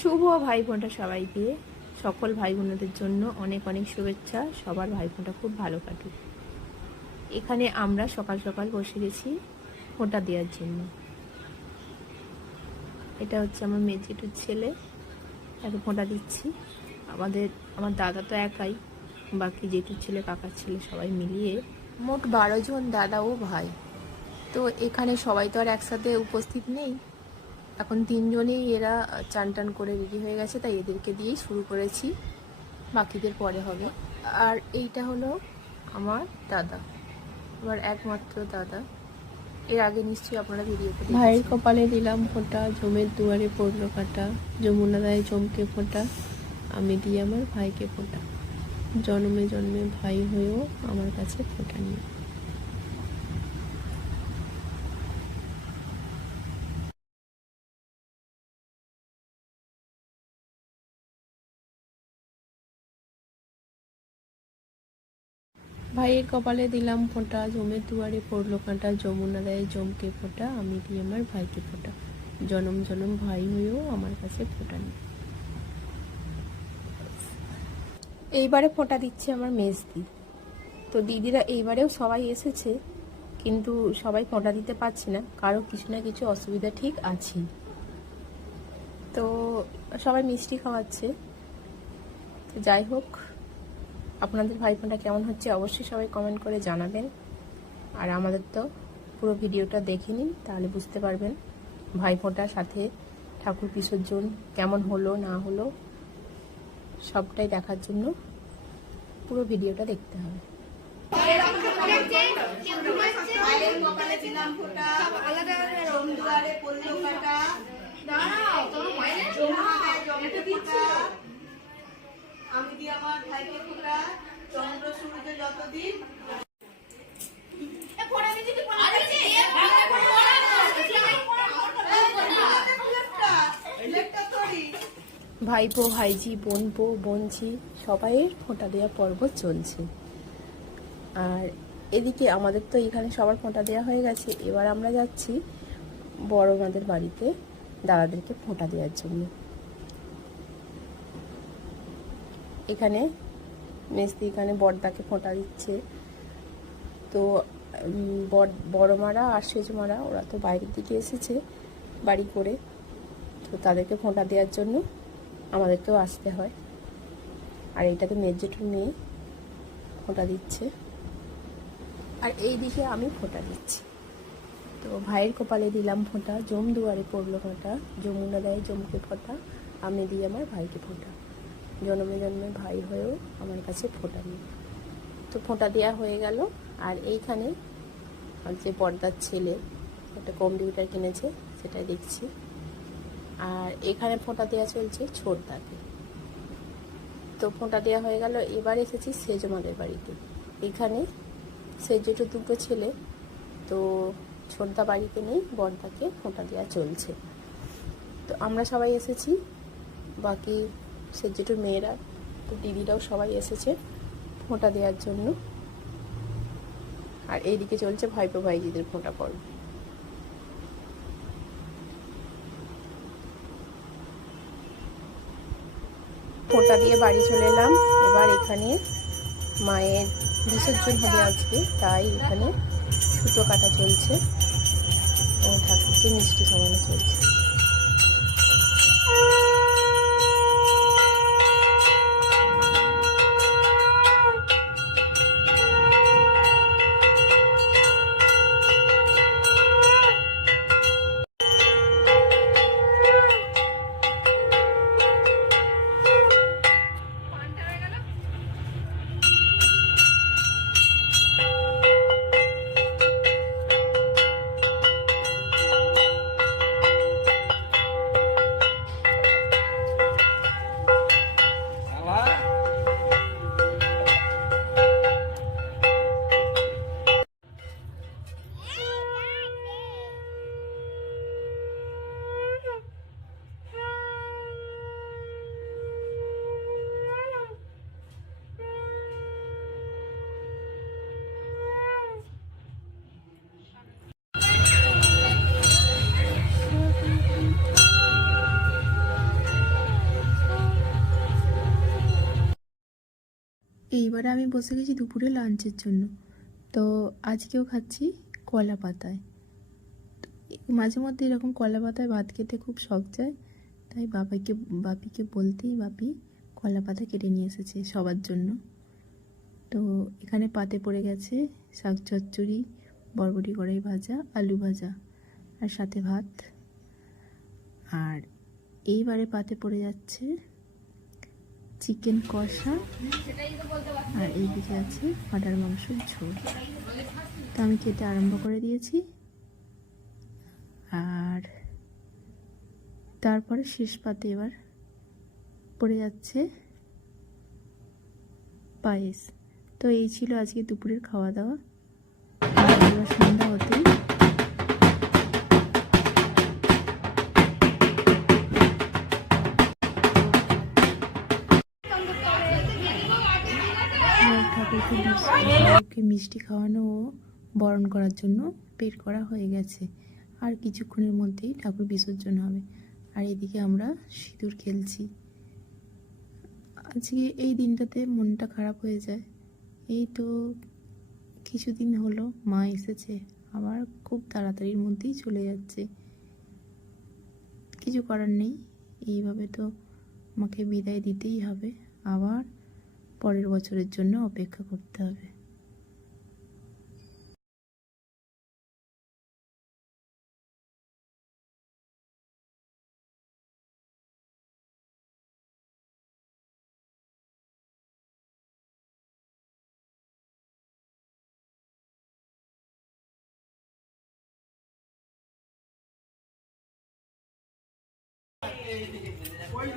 শুভ ভাই ফোঁটা সবাইকে, সকল ভাই বোনদের জন্য অনেক অনেক শুভেচ্ছা। সবার ভাই ফোঁটা খুব ভালো কাটুক। এখানে আমরা সকাল সকাল বসে গেছি ফোঁটা দেওয়ার জন্য। এটা হচ্ছে আমার মেজেটুর ছেলে, তাকে ফোঁটা দিচ্ছি। আমার দাদা তো একাই, বাকি জেঠুর ছেলে, কাকার ছেলে সবাই মিলিয়ে মোট 12 জন দাদা ও ভাই। তো এখানে সবাই তো আর একসাথে উপস্থিত নেই, এখন 3 জনেই এরা চান টান করে রেডি হয়ে গেছে, তাই এদেরকে দিয়েই শুরু করেছি, বাকিদের পরে হবে। আর এইটা হলো আমার দাদা, আমার একমাত্র দাদা। এর আগে নিশ্চয়ই আপনারা ভিডিওতে দেখেছেন। ভাইয়ের কপালে দিলাম ফোঁটা, জমের দুয়ারে পড়লো কাটা, যমুনা দেয় জমকে ফোঁটা, আমি দিই আমার ভাইকে ফোঁটা, জন্মে জন্মে ভাই হয়েও আমার কাছে ফোঁটা নিয়ে। ভাইয়ের কপালে দিলাম ফোঁটা, জমের দুয়ারে পড়লো কাঁটা, যমুনা দেয় জমকে ফোঁটা, আমি দিই আমার ভাইকে ফোঁটা, জনম জনম ভাই হয়েও আমার কাছে ফোঁটা নেই। এইবারে ফোঁটা দিচ্ছে আমার মেজদি। তো দিদিরা এইবারেও সবাই এসেছে, কিন্তু সবাই ফোঁটা দিতে পারছে না, কারো কিছু না কিছু অসুবিধা ঠিক আছে। তো সবাই মিষ্টি খাওয়াচ্ছে। তো যাই হোক, আপনাদের ভাইফোঁটা কেমন হচ্ছে অবশ্যই সবাই কমেন্ট করে জানাবেন। আর আমাদের তো পুরো ভিডিওটা দেখে নিন, তাহলে বুঝতে পারবেন ভাইফোঁটার সাথে ঠাকুর বিসর্জন কেমন হলো না হলো, সবটাই দেখার জন্য পুরো ভিডিওটা দেখতে হবে। আমি দিই আমার ভাইকে ফোঁটা, চন্দ্র সূর্য যতদিন ভাইপো ভাইজি, বোনপো বোনঝি, সবাইয়ের ফোঁটা দেওয়া পর্ব চলছে। আর এদিকে আমাদের তো এখানে সবার ফোঁটা দেওয়া হয়ে গেছে, এবার আমরা যাচ্ছি বড় মাদের বাড়িতে দাদাদেরকে ফোঁটা দেওয়ার জন্য। এখানে মেজদি এখানে বড়দাকে ফোঁটা দিচ্ছে। তো বড় মারা আর সেজমারা ওরা তো বাইরের দিকে এসেছে বাড়ি করে, তো তাদেরকে ফোঁটা দেওয়ার জন্য আমাদেরকেও আসতে হয়। আর এইটা তো মেজেঠুর মেয়ে ফোঁটা দিচ্ছে, আর এই দিকে আমি ফোঁটা দিচ্ছি। তো ভাইয়ের কপালে দিলাম ফোঁটা, জম দুয়ারে পড়লো কাঁটা, যমুনা দেয় জমকে ফোঁটা, আমি দিই আমার ভাইকে ফোঁটা, জন্মে জন্মে ভাই হয়েও আমার কাছে ফোঁটা নেই। তো ফোঁটা দেওয়া হয়ে গেল। আর এইখানে যে বড়দার ছেলে একটা কম্পিউটার কিনেছে, সেটাই দেখছি। আর এখানে ফোঁটা দেওয়া চলছে ছোটদাকে। তো ফোঁটা দেওয়া হয়ে গেল। এবার এসেছি সেজমাদের বাড়িতে। এখানে সেজেটো দুটো ছেলে, তো ছোটদা বাড়িতে নেই, বড়দাকে ফোঁটা দেওয়া চলছে। তো আমরা সবাই এসেছি, বাকি সেজেটোর মেয়েরা, তো দিদিরাও সবাই এসেছে ফোঁটা দেওয়ার জন্য। আর এইদিকে চলছে ভাইপো ভাইজিদের ফোঁটা পর্ব। ফোঁটা দিয়ে বাড়ি চলে এলাম। এবার এখানে মায়ের বিসর্জন হবে আজকে, তাই এখানে সুতো কাটা চলছে, ঠাকুরকে মিষ্টি খাওয়ানো চলছে। এইবারে আমি বসে গেছি দুপুরে লাঞ্চের জন্য। তো আজকেও খাচ্ছি কলা পাতায়। মাঝে মধ্যে এরকম কলা পাতায় ভাত খেতে খুব শখ যায়, তাই বাপিকে বলতেই বাপি কলা পাতা কেটে নিয়ে এসেছে সবার জন্য। তো এখানে পাতে পড়ে গেছে শাক চচ্চড়ি, বরবটি কড়াই ভাজা, আলু ভাজা আর সাথে ভাত। আর এইবারে পাতে পড়ে যাচ্ছে চিকেন কষা, আর এইদিকে আছে পাটার মাংসের ঝোল। তো আমি খেতে আরম্ভ করে দিয়েছি। আর তারপরে শেষ পাতে এবার পড়ে যাচ্ছে পায়েস। তো এই ছিল আজকে দুপুরের খাওয়া দাওয়া। এবার সন্ধ্যা হতেই ঠাকুরকে মিষ্টি খাওয়ানো ও বরণ করার জন্য বের করা হয়ে গেছে। আর কিছুক্ষণের মধ্যেই ঠাকুর বিসর্জন হবে। আর এদিকে আমরা সিঁদুর খেলছি। আজকে এই দিনটাতে মনটা খারাপ হয়ে যায়। এই তো কিছুদিন হলো মা এসেছে, আবার খুব তাড়াতাড়ির মধ্যেই চলে যাচ্ছে। কিছু করার নেই, এইভাবে তো আমাকে বিদায় দিতেই হবে। আবার পরের বছরের জন্য অপেক্ষা করতে হবে। ওই